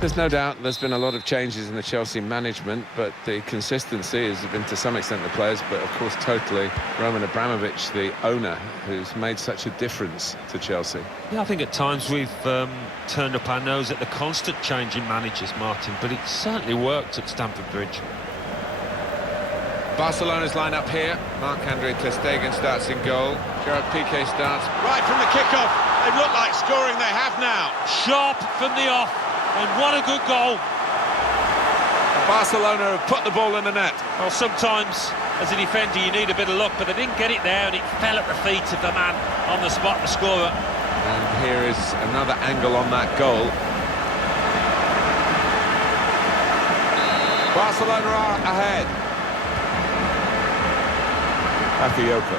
There's no doubt there's been a lot of changes in the Chelsea management, but the consistency has been to some extent the players, but of course totally Roman Abramovich, the owner, who's made such a difference to Chelsea. Yeah, I think at times we've turned up our nose at the constant change in managers, Martin, but it certainly worked at Stamford Bridge. Barcelona's line up here. Marc-Andre ter Stegen starts in goal. Gerard Piqué starts right from the kickoff. They look like scoring, they have now. Sharp from the off, and what a good goal. Barcelona have put the ball in the net. Well, sometimes as a defender you need a bit of luck, but they didn't get it there, and it fell at the feet of the man on the spot, the scorer. And here is another angle on that goal. Barcelona are ahead. Bakayoko.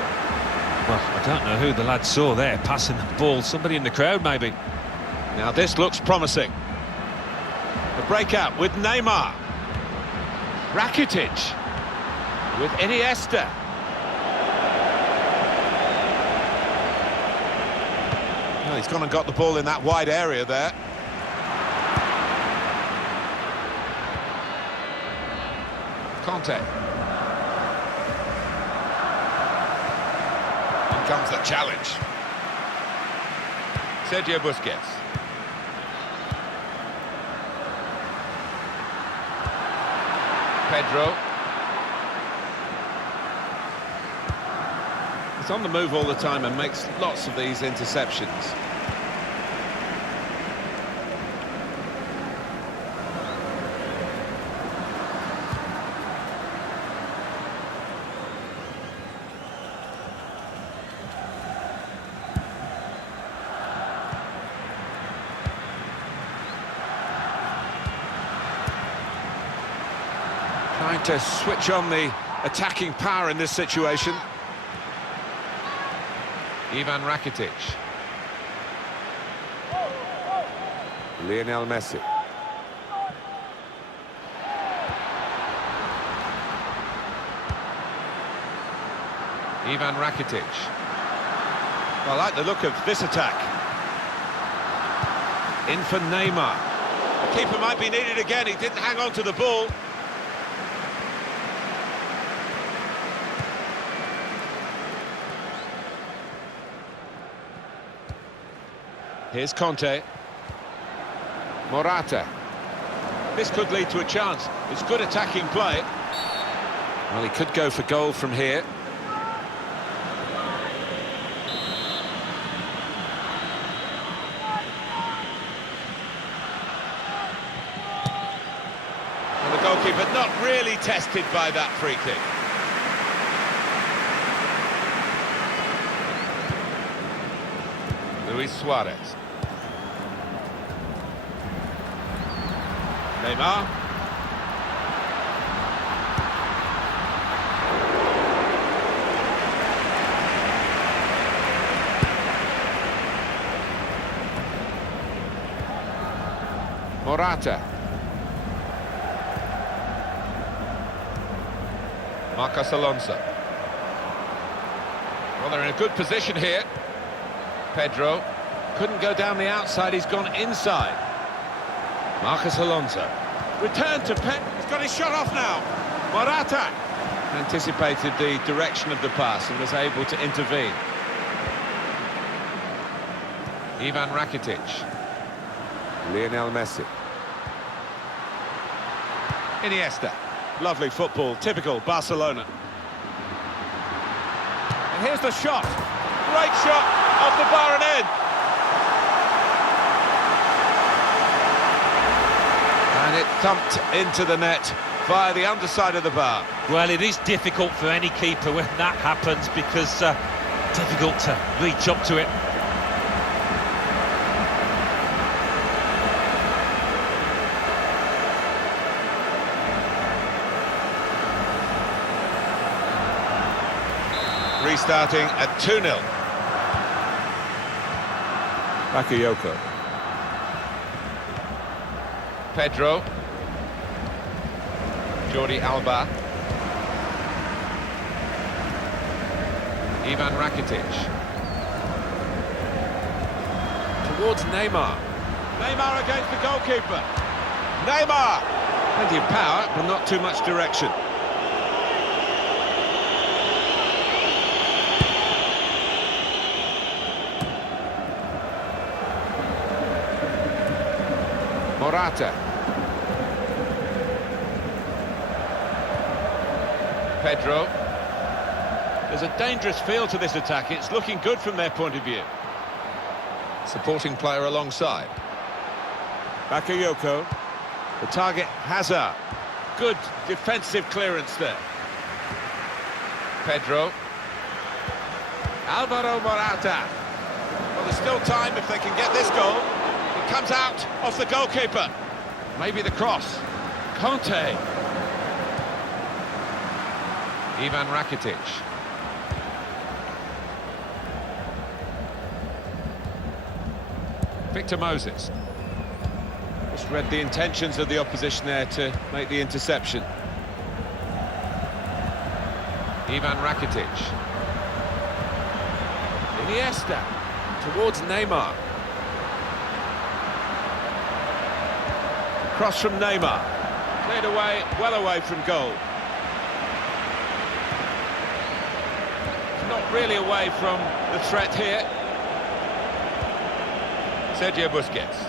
Well, I don't know who the lad saw there passing the ball. Somebody in the crowd, maybe. Now this looks promising. The breakout with Neymar. Rakitic with Iniesta. Well, he's gone and got the ball in that wide area there. Conte. Here comes the challenge. Sergio Busquets. Pedro. He's on the move all the time and makes lots of these interceptions. Trying to switch on the attacking power in this situation. Ivan Rakitic. Lionel Messi. Ivan Rakitic. Well, I like the look of this attack. In for Neymar. The keeper might be needed again. He didn't hang on to the ball. Here's Conte. Morata. This could lead to a chance. It's good attacking play. Well, he could go for goal from here. And the goalkeeper not really tested by that free kick. Luis Suarez. Neymar. Morata. Marcos Alonso. Well, they're in a good position here. Pedro couldn't go down the outside, he's gone inside. Marcos Alonso. Return to Pep. He's got his shot off now. Morata anticipated the direction of the pass and was able to intervene. Ivan Rakitic. Lionel Messi. Iniesta. Lovely football, typical Barcelona. And here's the shot. Great shot off the bar and in. And it thumped into the net via the underside of the bar. Well, it is difficult for any keeper when that happens because difficult to reach up to it. Restarting at 2-0. Bakayoko. Pedro. Jordi Alba. Ivan Rakitic. Towards Neymar. Neymar against the goalkeeper. Neymar! Plenty of power, but not too much direction. Morata. Pedro. There's a dangerous feel to this attack. It's looking good from their point of view. Supporting player alongside. Bakayoko. The target, Hazard. Good defensive clearance there. Pedro. Alvaro Morata. Well, there's still time if they can get this goal. It comes out off the goalkeeper. Maybe the cross. Conte. Ivan Rakitic. Victor Moses. Just read the intentions of the opposition there to make the interception. Ivan Rakitic. Iniesta towards Neymar. Cross from Neymar. Cleared away, well away from goal. Not really away from the threat here. Sergio Busquets.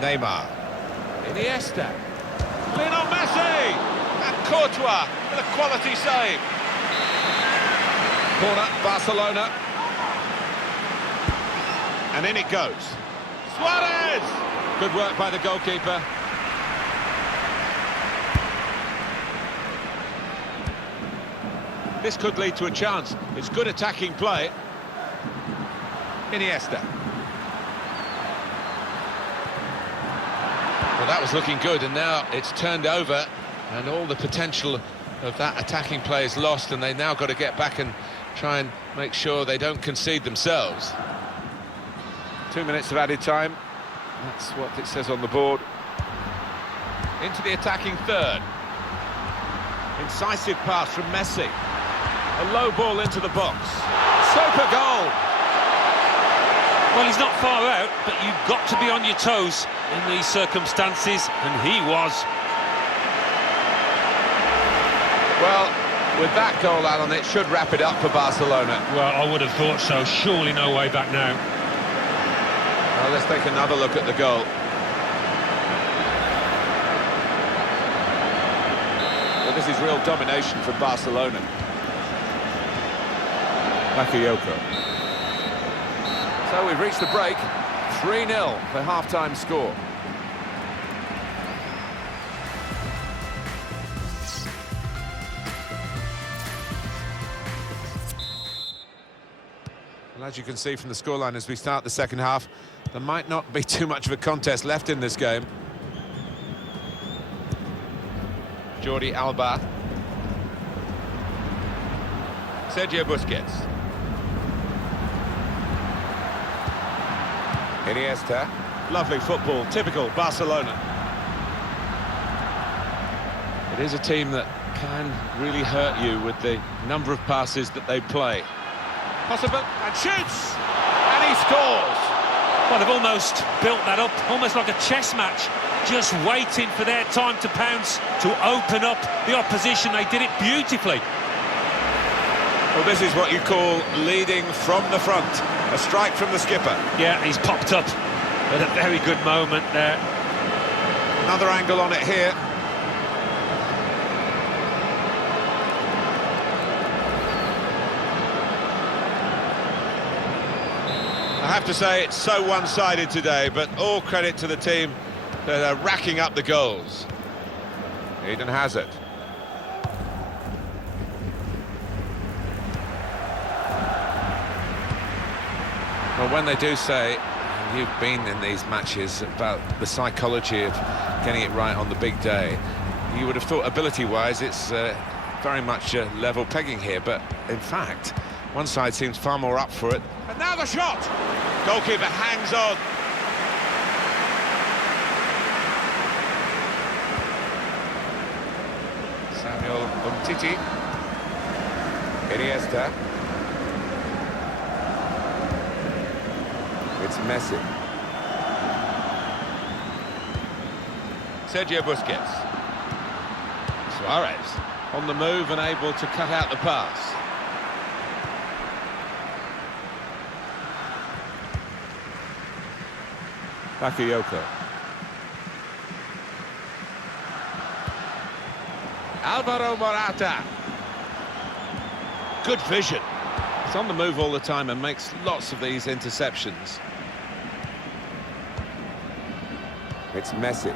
Neymar. Iniesta. Lionel Messi! And Courtois with a quality save. Corner, Barcelona. And in it goes. Suarez! Good work by the goalkeeper. This could lead to a chance. It's good attacking play. Iniesta. Well, that was looking good, and now it's turned over, and all the potential of that attacking play is lost, and they now got to get back and try and make sure they don't concede themselves. 2 minutes of added time. That's what it says on the board. Into the attacking third. Incisive pass from Messi. A low ball into the box. Super goal! Well, he's not far out, but you've got to be on your toes in these circumstances, and he was. Well, with that goal, Alan, it should wrap it up for Barcelona. Well, I would have thought so. Surely no way back now. Well, let's take another look at the goal. Well, this is real domination from Barcelona. Bakayoko. So we've reached the break. 3-0 for half-time score. Well, as you can see from the scoreline as we start the second half, there might not be too much of a contest left in this game. Jordi Alba. Sergio Busquets. Iniesta. Lovely football, typical Barcelona. It is a team that can really hurt you with the number of passes that they play. Possible, and shoots! And he scores! Well, they've almost built that up, almost like a chess match, just waiting for their time to pounce, to open up the opposition. They did it beautifully. Well, this is what you call leading from the front. A strike from the skipper. Yeah, he's popped up at a very good moment there. Another angle on it here. I have to say it's so one-sided today, but all credit to the team that are racking up the goals. Eden Hazard. Well, when they do say, you've been in these matches, about the psychology of getting it right on the big day, you would have thought ability-wise it's very much level pegging here, but in fact, one side seems far more up for it. And now the shot! Goalkeeper hangs on. Samuel Umtiti. Iniesta. It's Messi. Sergio Busquets. Suarez on the move and able to cut out the pass. Bakayoko. Alvaro Morata. Good vision. He's on the move all the time and makes lots of these interceptions. It's Messi.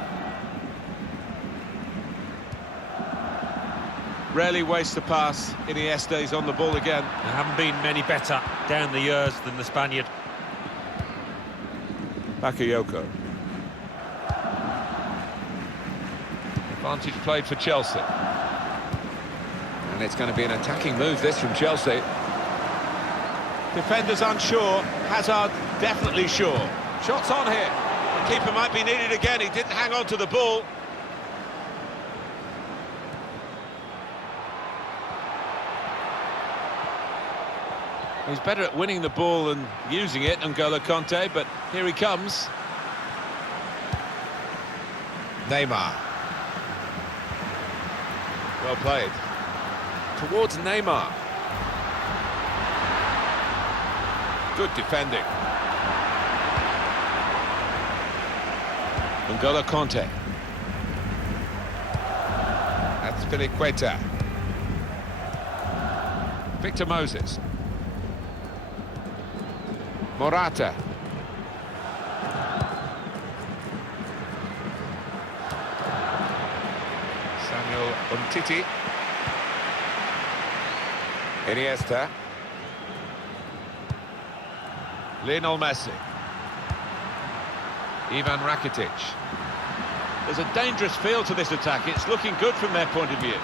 Rarely wastes a pass. Iniesta is on the ball again. There haven't been many better down the years than the Spaniard. Bakayoko. Advantage played for Chelsea. And it's going to be an attacking move, this, from Chelsea. Defenders unsure. Hazard definitely sure. Shots on here. The keeper might be needed again. He didn't hang on to the ball. He's better at winning the ball than using it, N'Golo Kanté, but here he comes. Neymar. Well played. Towards Neymar. Good defending. N'Golo Kanté. That's Filiqueta. Victor Moses. Morata. Samuel Umtiti. Iniesta. Lionel Messi. Ivan Rakitic. There's a dangerous feel to this attack. It's looking good from their point of view.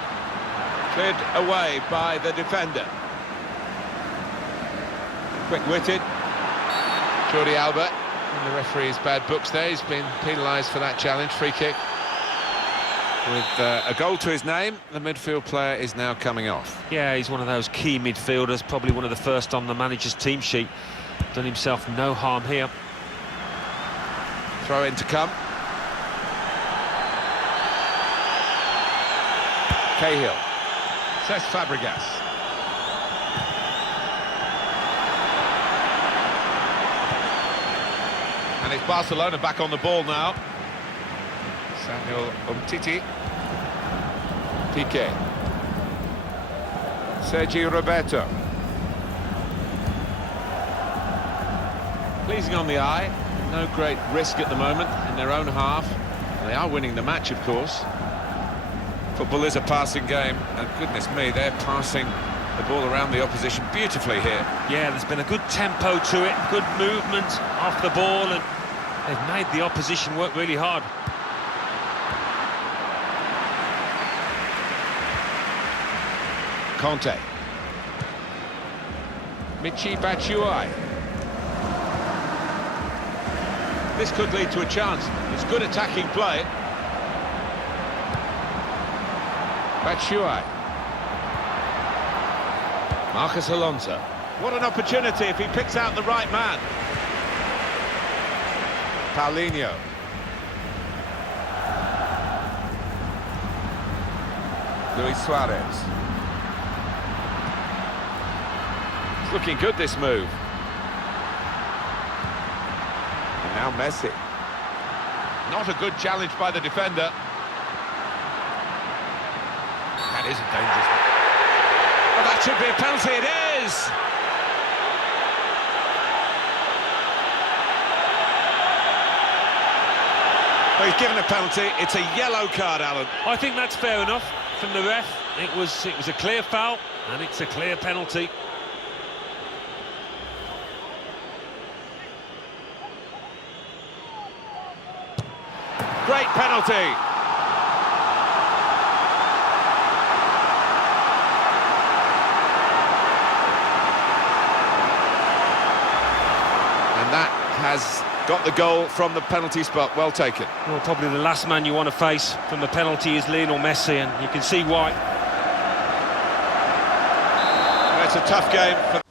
Cleared away by the defender. Quick-witted. Jordi Alba in the referee's bad books there. He's been penalised for that challenge. Free kick. With a goal to his name, the midfield player is now coming off. Yeah, he's one of those key midfielders, probably one of the first on the manager's team sheet. Done himself no harm here. Throw in to come. Cahill. Cesc Fabregas. And it's Barcelona back on the ball now. Samuel Umtiti. Piqué. Sergio Roberto. Pleasing on the eye. No great risk at the moment in their own half. They are winning the match, of course. Football is a passing game, and goodness me, they're passing the ball around the opposition beautifully here. Yeah, there's been a good tempo to it, good movement off the ball, and they've made the opposition work really hard. Kanté. Michy Batshuayi. This could lead to a chance. It's good attacking play. Batshuayi. Marcus Alonso. What an opportunity if he picks out the right man. Paulinho. Luis Suarez. It's looking good, this move. And now Messi. Not a good challenge by the defender. That is a dangerous one. Oh, that should be a penalty. It is! Well, he's given a penalty. It's a yellow card, Alan. I think that's fair enough from the ref. It was a clear foul, and it's a clear penalty. Great penalty. And that has got the goal from the penalty spot. Well taken. Well, probably the last man you want to face from the penalty is Lionel Messi, and you can see why. Well, it's a tough game for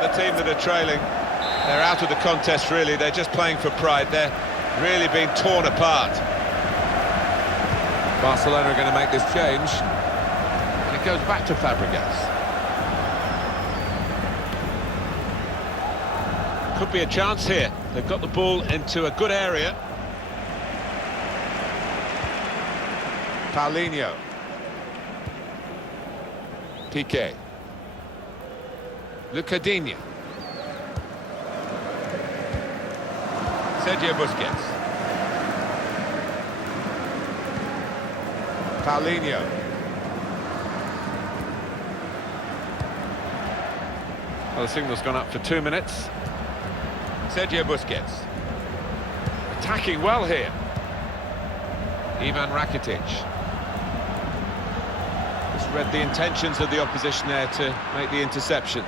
The team that are trailing, they're out of the contest really, they're just playing for pride, they're really being torn apart. Barcelona are going to make this change, and it goes back to Fabregas. Could be a chance here, they've got the ball into a good area. Paulinho. Piqué. Lucadinho. Sergio Busquets. Paulinho. Well, the signal's gone up for 2 minutes. Sergio Busquets. Attacking well here. Ivan Rakitic. Just read the intentions of the opposition there to make the interception.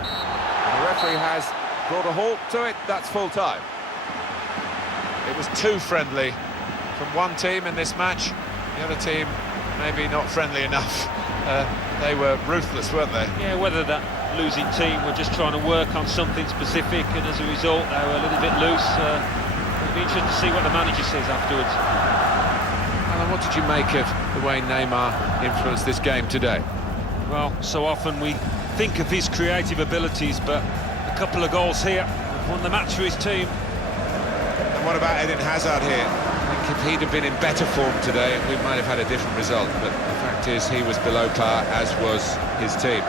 And the referee has brought a halt to it. That's full time. It was too friendly from one team in this match. The other team maybe not friendly enough. They were ruthless, weren't they? Yeah, whether that losing team were just trying to work on something specific and as a result they were a little bit loose. It'll be interesting to see what the manager says afterwards. Alan, what did you make of the way Neymar influenced this game today? Well, so often we think of his creative abilities, but a couple of goals here won the match for his team. And what about Eden Hazard here? I think if he'd have been in better form today, we might have had a different result, but the fact is he was below par, as was his team.